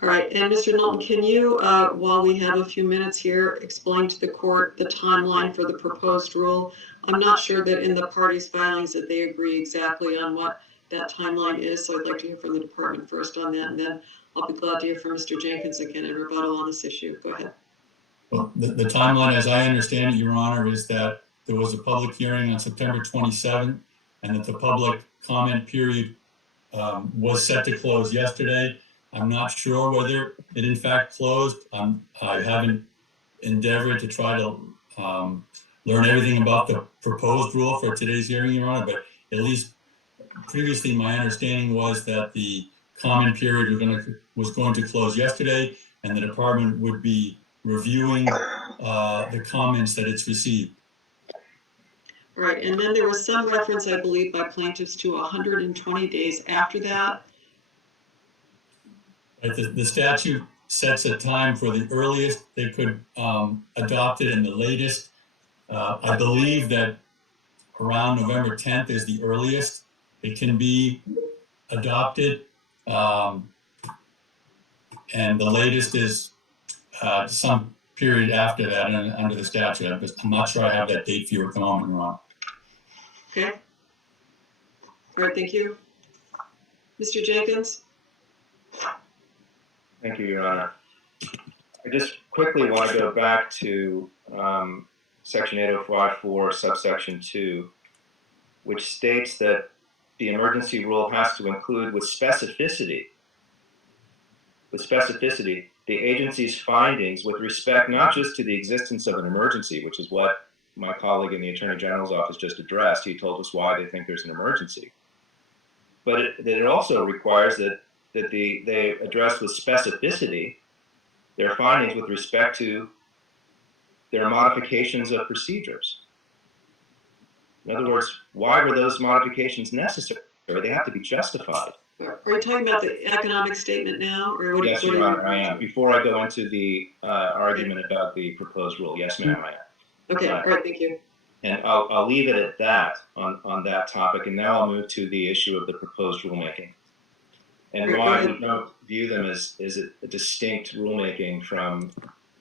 All right, and Mr. Knowlton, can you, while we have a few minutes here, explain to the court the timeline for the proposed rule? I'm not sure that in the parties' filings that they agree exactly on what that timeline is, so I'd like to hear from the department first on that, and then I'll be glad to hear from Mr. Jenkins again in rebuttal on this issue. Go ahead. Well, the timeline, as I understand it, Your Honor, is that there was a public hearing on September 27th, and that the public comment period was set to close yesterday. I'm not sure whether it in fact closed. I haven't endeavored to try to learn everything about the proposed rule for today's hearing, Your Honor, but at least previously my understanding was that the comment period was going to close yesterday, and the department would be reviewing the comments that it's received. Right, and then there was some reference, I believe, by plaintiffs to 120 days after that. Right, the statute sets a time for the earliest they could adopt it, and the latest. I believe that around November 10th is the earliest it can be adopted, and the latest is some period after that under the statute. I'm not sure I have that date for you at the moment, Your Honor. Okay. All right, thank you. Mr. Jenkins? Thank you, Your Honor. I just quickly want to go back to Section 8054, subsection 2, which states that the emergency rule has to include with specificity, the agency's findings with respect not just to the existence of an emergency, which is what my colleague in the Attorney General's office just addressed. He told us why they think there's an emergency. But it also requires that they address with specificity their findings with respect to their modifications of procedures. In other words, why were those modifications necessary? They have to be justified. Are you talking about the economic statement now? Or what? Yes, Your Honor, I am. Before I go into the argument about the proposed rule, yes, ma'am, I am. Okay, all right, thank you. And I'll leave it at that on that topic, and now I'll move to the issue of the proposed rulemaking and why we don't view them as a distinct rulemaking from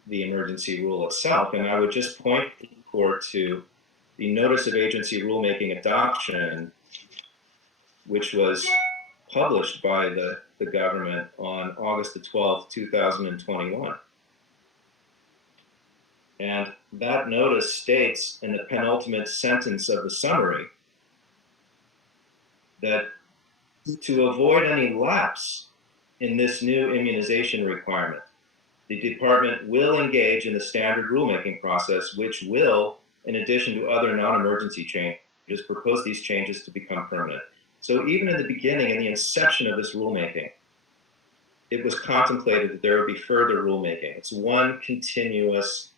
the emergency rule itself. And I would just point the court to the Notice of Agency Rulemaking Adoption, which was published by the government on August the 12th, 2021. And that notice states in the penultimate sentence of the summary that to avoid any lapse in this new immunization requirement, the department will engage in the standard rulemaking process, which will, in addition to other non-emergency changes, propose these changes to become permanent. So even in the beginning, in the inception of this rulemaking, it was contemplated that there would be further rulemaking. It's one continuous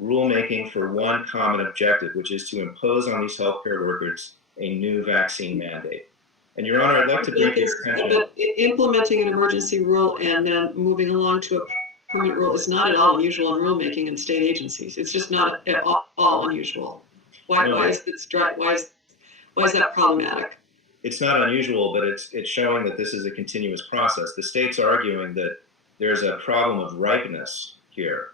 rulemaking for one common objective, which is to impose on these healthcare workers a new vaccine mandate. And Your Honor, I'd like to bring your attention. But implementing an emergency rule and then moving along to a permanent rule is not at all unusual in rulemaking in state agencies. It's just not at all unusual. Why is that problematic? It's not unusual, but it's showing that this is a continuous process. The state's arguing that there's a problem of ripeness here,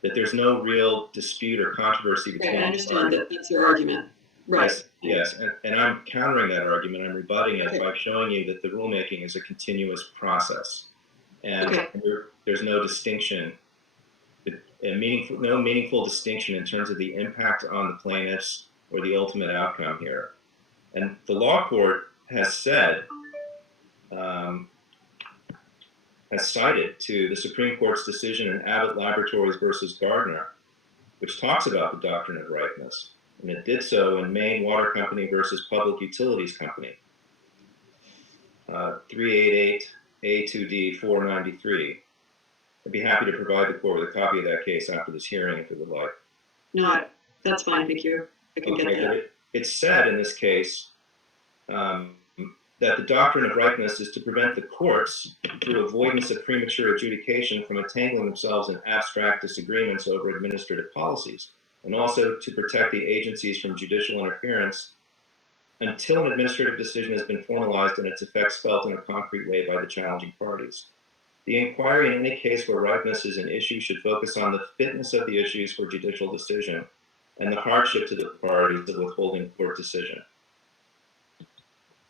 that there's no real dispute or controversy between. I understand that that's your argument. Right. Yes, and I'm countering that argument. I'm rebutting it by showing you that the rulemaking is a continuous process, and there's no distinction, no meaningful distinction in terms of the impact on the plaintiffs or the ultimate outcome here. And the law court has said, has cited to the Supreme Court's decision in Abbott Laboratories versus Gardner, which talks about the doctrine of ripeness. And it did so in Maine Water Company versus Public Utilities Company, 388 A2D 493. I'd be happy to provide the court with a copy of that case after this hearing if it would like. No, that's fine, thank you. I can get that. It's said in this case that the doctrine of ripeness is to prevent the courts, through avoidance of premature adjudication, from entangling themselves in abstract disagreements over administrative policies, and also to protect the agencies from judicial interference until an administrative decision has been formalized and its effects felt in a concrete way by the challenging parties. The inquiry in any case where ripeness is an issue should focus on the fitness of the issues for judicial decision and the hardship to the parties of withholding court decision.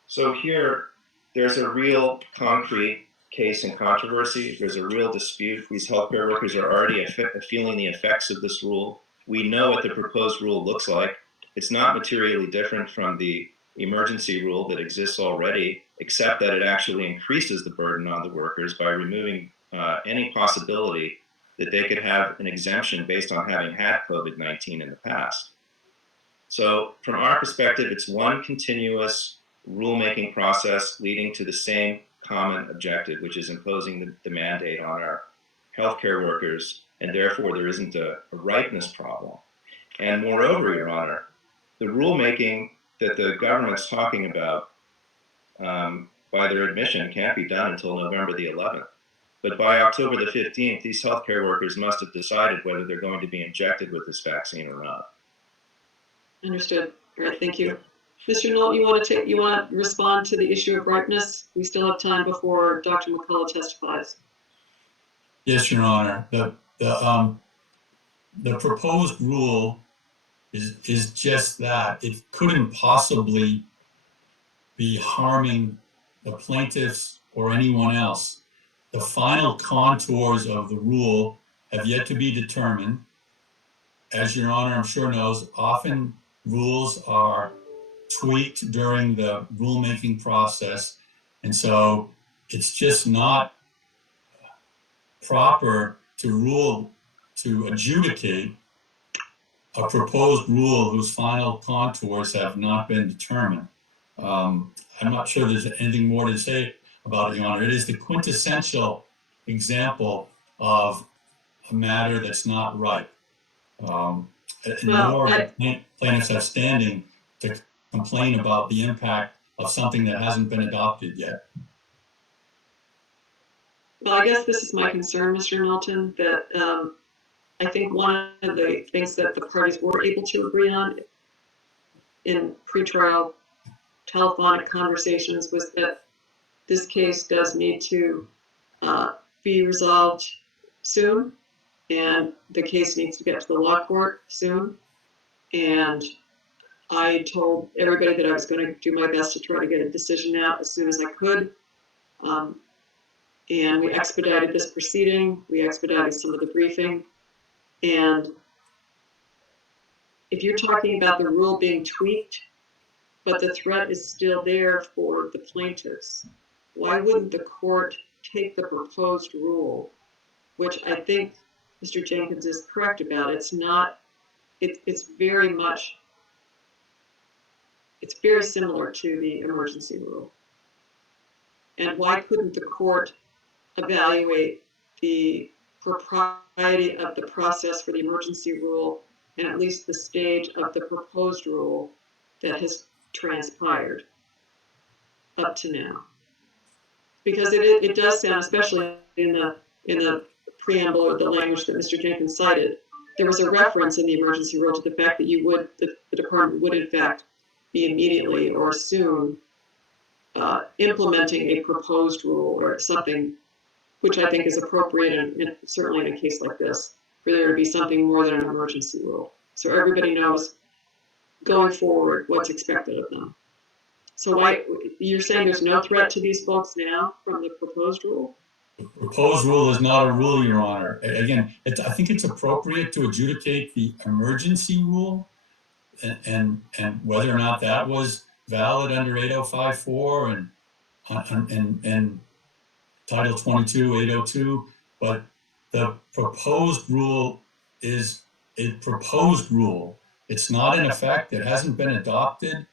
So here, there's a real concrete case in controversy. There's a real dispute. These healthcare workers are already feeling the effects of this rule. We know what the proposed rule looks like. It's not materially different from the emergency rule that exists already, except that it actually increases the burden on the workers by removing any possibility that they could have an exemption based on having had COVID-19 in the past. So from our perspective, it's one continuous rulemaking process leading to the same common objective, which is imposing the mandate on our healthcare workers, and therefore there isn't a ripeness problem. And moreover, Your Honor, the rulemaking that the government's talking about, by their admission, can't be done until November the 11th. But by October the 15th, these healthcare workers must have decided whether they're going to be injected with this vaccine or not. Understood. All right, thank you. Mr. Knoll, you want to respond to the issue of ripeness? We still have time before Dr. McCullough testifies. Yes, Your Honor. The proposed rule is just that. It couldn't possibly be harming the plaintiffs or anyone else. The final contours of the rule have yet to be determined. As Your Honor, I'm sure knows, often rules are tweaked during the rulemaking process. And so it's just not proper to adjudicate a proposed rule whose final contours have not been determined. I'm not sure there's anything more to say about it, Your Honor. It is the quintessential example of a matter that's not right. Plaintiffs have standing to complain about the impact of something that hasn't been adopted yet. Well, I guess this is my concern, Mr. Knowlton, that I think one of the things that the parties were able to agree on in pretrial telephonic conversations was that this case does need to be resolved soon, and the case needs to get to the law court soon. And I told everybody that I was going to do my best to try to get a decision out as soon as I could. And we expedited this proceeding. We expedited some of the briefing. And if you're talking about the rule being tweaked, but the threat is still there for the plaintiffs, why wouldn't the court take the proposed rule, which I think Mr. Jenkins is correct about? It's not, it's very similar to the emergency rule. And why couldn't the court evaluate the propriety of the process for the emergency rule and at least the stage of the proposed rule that has transpired up to now? Because it does sound, especially in the preamble or the language that Mr. Jenkins cited, there was a reference in the emergency rule to the fact that the department would in fact be immediately or soon implementing a proposed rule or something, which I think is appropriate, and certainly in a case like this, for there to be something more than an emergency rule. So everybody knows going forward what's expected of them. So why, you're saying there's no threat to these folks now from the proposed rule? The proposed rule is not a rule, Your Honor. Again, I think it's appropriate to adjudicate the emergency rule and whether or not that was valid under 8054 and Title 22, 802, but the proposed rule is a proposed rule. It's not in effect. It hasn't been adopted.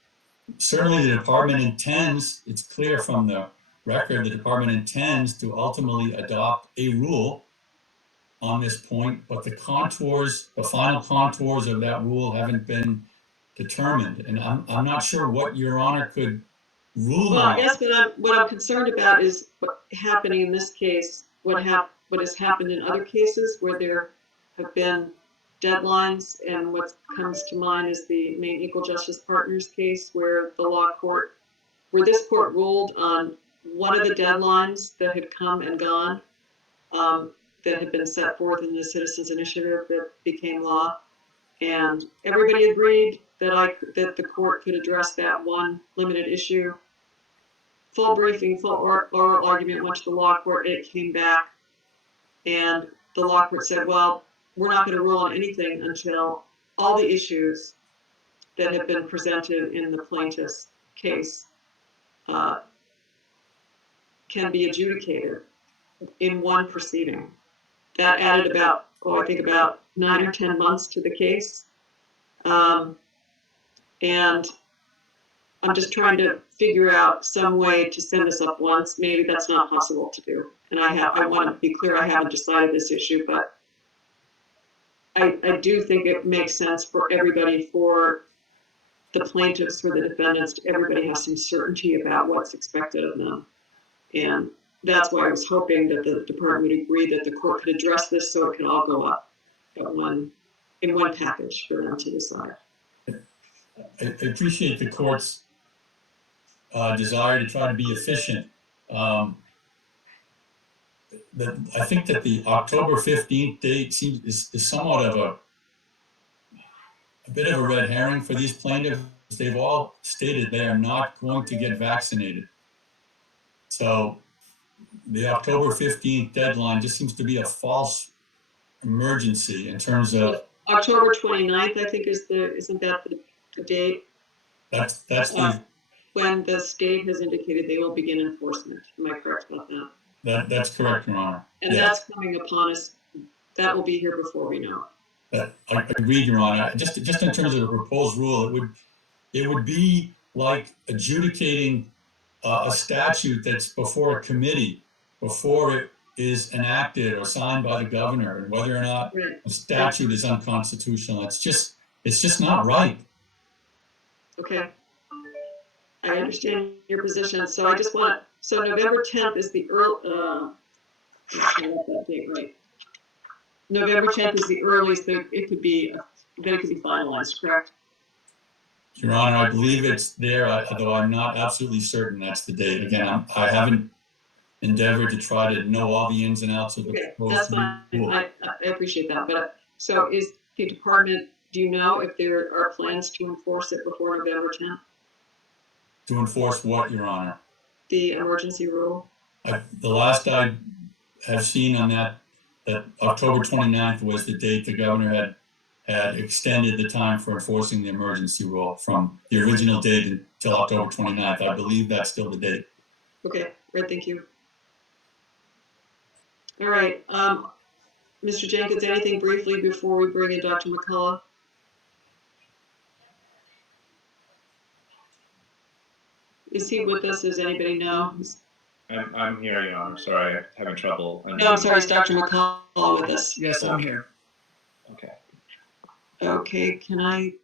Certainly the department intends, it's clear from the record, the department intends to ultimately adopt a rule on this point, but the contours, the final contours of that rule haven't been determined. And I'm not sure what Your Honor could rule Well, on. I guess what I'm concerned about is what happening in this case, what has happened in other cases where there have been deadlines, and what comes to mind is the Maine Equal Justice Partners case where this court ruled on one of the deadlines that had come and gone, that had been set forth in the Citizens Initiative that became law. And everybody agreed that that the court could address that one limited issue. Full briefing, full oral argument went to the law court, it came back, and the law court said, well, we're not going to rule on anything until all the issues that have been presented in the plaintiff's case can be adjudicated in one proceeding. That added about, I think about 9 or 10 months to the case. And I'm just trying to figure out some way to send this up once. Maybe that's not possible to do. And I want to be clear, I haven't decided this issue, but I do think it makes sense for everybody, for the plaintiffs, for the defendants, everybody has some certainty about what's expected of them. And that's why I was hoping that the department would agree that the court could address this so it could all go up in one package for them to decide. I appreciate the court's desire to try to be efficient. I think that the October 15th date is somewhat of a bit of a red herring for these plaintiffs. They've all stated they are not going to get vaccinated. So the October 15th deadline just seems to be a false emergency in terms of. October 29th, I think, isn't that the date? That's the. When the state has indicated they will begin enforcement. Am I correct about that? That's correct, Your Honor. And that's coming upon us. That will be here before we know it. I agree, Your Honor. Just in terms of the proposed rule, it would be like adjudicating a statute that's before a committee, before it is enacted or signed by the governor, and whether or not a statute is unconstitutional. It's just not right. Okay. I understand your position. So I just want, so November 10th is the early, that date right. November 10th is the earliest that it could be finalized, correct? Your Honor, I believe it's there, although I'm not absolutely certain that's the date. Again, I haven't endeavored to try to know all the ins and outs of the proposed that's fine. rule. I appreciate that. But so is the department, do you know if there are plans to enforce it before November 10th? To enforce what, Your Honor? The emergency rule? The last I have seen on that October 29th was the date the governor had extended the time for enforcing the emergency rule from the original date until October 29th. I believe that's still the date. Okay, great, thank you. All right, Mr. Jenkins, anything briefly before we bring in Dr. McCullough? Is he with us? Does anybody know? I'm here, Your Honor. Sorry, I'm having trouble. No, I'm sorry, is Dr. McCullough with us? Yes, I'm here. Okay. Okay, can I